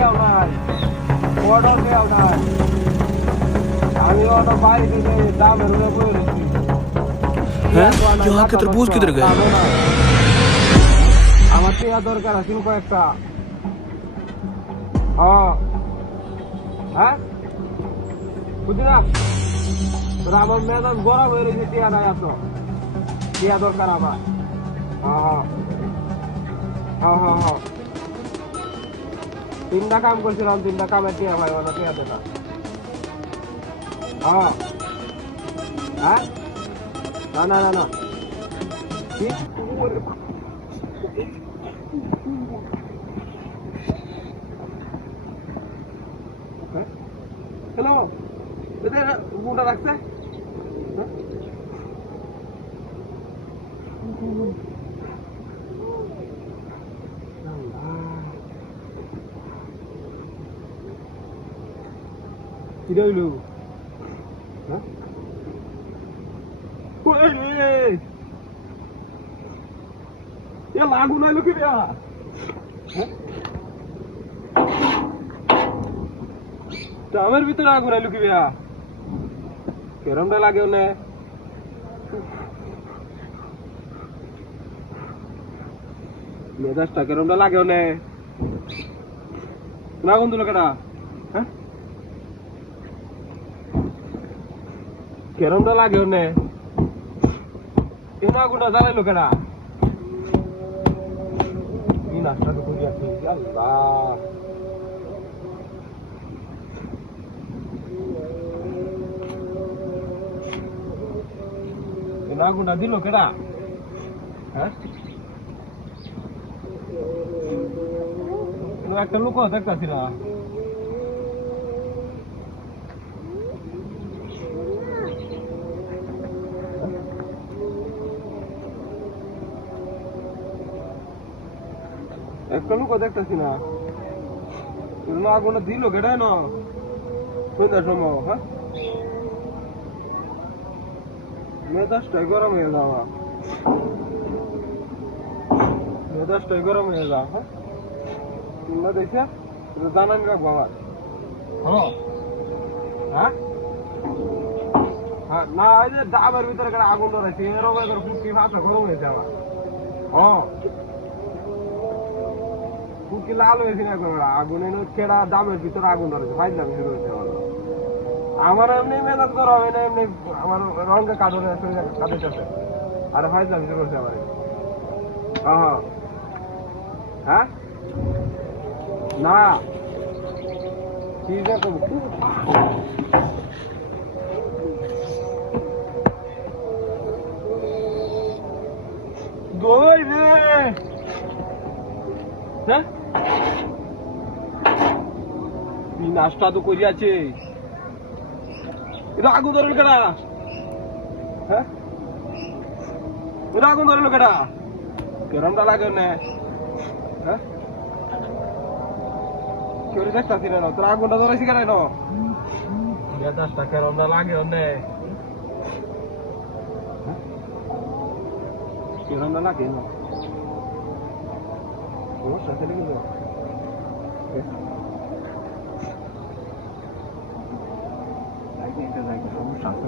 কেউ নাই, বড় কেউ নাই। আমি ওটা বাড়ি থেকে দামের উপরে বয়ে রেখেছি। হ্যাঁ यहाँ के तरबूज किधर गए? আমার টিয়া দরকার আছে কয়েকটা। হ্যাঁ হ্যাঁ বুঝলি না, তোরা আমার মেজাজ গরম হয়ে রয়েছে, টিয়া নাই এত, টিয়া দরকার আমার। হ্যাঁ হ্যাঁ হ্যাঁ হ্যাঁ, তিনটা কাম করছিলাম, তিনটা কামের টিয়া ভাই, ওটা টিয়া দেনা। হ্যাঁ হ্যাঁ, না না না না, ঠিক হ্যালো, এদের গুটা রাখছে। কি রইল? হ্যাঁ লাগু নাই লোকে আমার ভিতরে আগুন আইলো কি বিয়া, কেরমটা লাগে ওনে মেজাজটা, কেরমটা লাগে ওনে আগুন দিল কেটা? হ্যাঁ কেরমটা লাগে ওনে কেন আগুনটা জ্বালাইলো কেটা? কি নাস্তা তো করি আছি, আল্লাহ আগুনটা দিল কেডা? হ্যাঁ একটা লোক দেখতেছি না, একটা লোক দেখতেছি না, আগুনটা দিল কেডা? না সন্ধ্যার সময়। হ্যাঁ মেজাজটাই গরম হয়ে যাওয়া, মেজাজটাই গরম হয়ে যাওয়া। হ্যাঁ তোমরা দেখে জানান রাখবো আমার। হ্যাঁ হ্যাঁ, না ওই যে ডাবের ভিতরে আগুন ধরেছে, এরকম ফুটকি ভাষা গরম হয়েছে আমার। হ্যাঁ ফুটকি লাল হয়েছে না, আগুন এনে কেডা ডাবের ভিতরে আগুন ধরেছে, ফাইজলাম শুরু হয়েছে আমার। এমনি মেজাজ করা হবে না, এমনি আমার রঙে কাটনে কাটাইতেছে, আরে ফাইজলাম শুরু হয়েছে আমার। হ্যাঁ হ্যাঁ না কি যে দই রে, হ্যাঁ তুই নাস্তা তো করিয়াছে, এটা আগুন ধরল কেডা? হ্যাঁ এটা আগুন ধরল কেডা? কেরমটা লাগে না? হ্যাঁ কেউ দেখতেছি না, তোর আগুনটা ধরেছি কেন? মেজাজটা কেরমটা লাগে অনে, কেরমটা লাগে না সমস্যা ছেলে কিন্তু সমস্যা আছে।